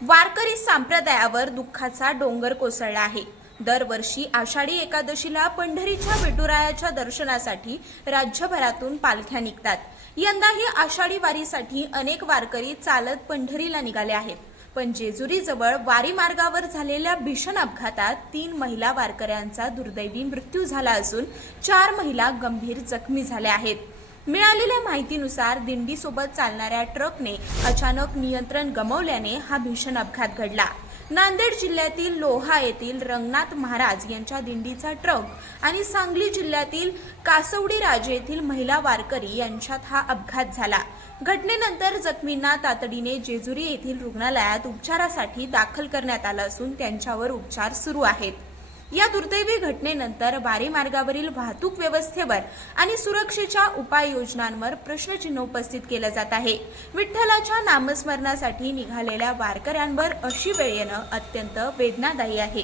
वारकरी संप्रदायावर दुःखाचा डोंगर कोसळला आहे। दरवर्षी आषाढी एकादशीला पंढरीच्या विठुरायाच्या दर्शनासाठी राज्यभरातून पालख्या निघतात। यंदाही आषाढी वारीसाठी अनेक वारकरी चालत पंढरीला निघाले आहेत। पण जेजुरी जवळ वारी मार्गावर झालेल्या भीषण अपघातात 3 महिला वारकऱ्यांचा दुर्दैवी मृत्यू झाला असून 4 महिला गंभीर जखमी झाल्या आहेत। मिळालेल्या माहितीनुसार दिंडीसोबत चालणाऱ्या ट्रकने अचानक नियंत्रण गमावल्याने हा भीषण अपघात घडला। नांदेड जिल्ह्यातील लोहा येथील रंगनाथ महाराज यांच्या दिंडीचा ट्रक आणि सांगली जिल्ह्यातील कासवडी राजे येथील महिला वारकरी यांच्यात हा अपघात झाला। घटनेनंतर जखमींना तातडीने जेजुरी येथील रुग्णालयात उपचारासाठी दाखल करण्यात आलं असून त्यांच्यावर उपचार सुरू आहेत। या दुर्दैवी घटनेनंतर वारी मार्गावरील वाहतूक व्यवस्थेवर आणि सुरक्षेच्या उपाययोजनांवर प्रश्नचिन्ह उपस्थित केलं जात आहे। विठ्ठलाच्या नामस्मरणासाठी निघालेल्या वारकऱ्यांवर अशी वेळ येणं अत्यंत वेदनादायी आहे।